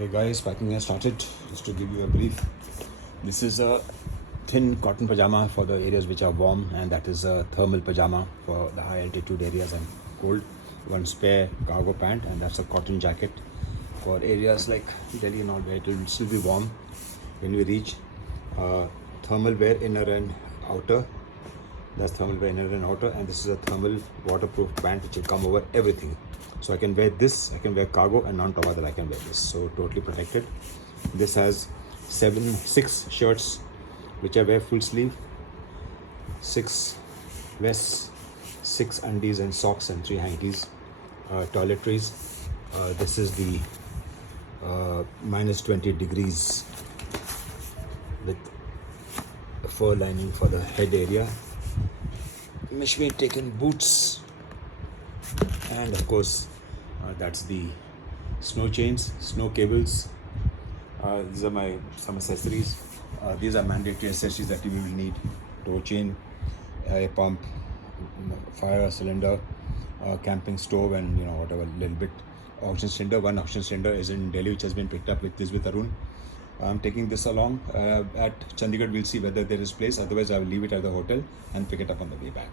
Okay guys, packing has started. Just to give you a brief, this is a thin cotton pajama for the areas which are warm, and that is a thermal pajama for the high altitude areas and cold. One spare cargo pant, and that's a cotton jacket for areas like Delhi and all, where it will still be warm when we reach. Thermal wear inner and outer. That's thermal wear inner and outer, and this is a thermal waterproof pant which will come over everything. So I can wear this, I can wear cargo, and on top of that I can wear this. So totally protected. This has 6 shirts which I wear full sleeve, 6 vests, 6 undies and socks, and 3 hankies. Toiletries. This is the minus 20 degrees with a fur lining for the head area. Mishme taken boots, and of course that's the snow chains, snow cables. These are some accessories. These are mandatory accessories that you will need: tow chain, air pump, fire cylinder, camping stove, and whatever little bit oxygen cylinder. One oxygen cylinder is in Delhi, which has been picked up with Arun. I'm taking this along. At Chandigarh we'll see whether there is place, otherwise I will leave it at the hotel and pick it up on the way back.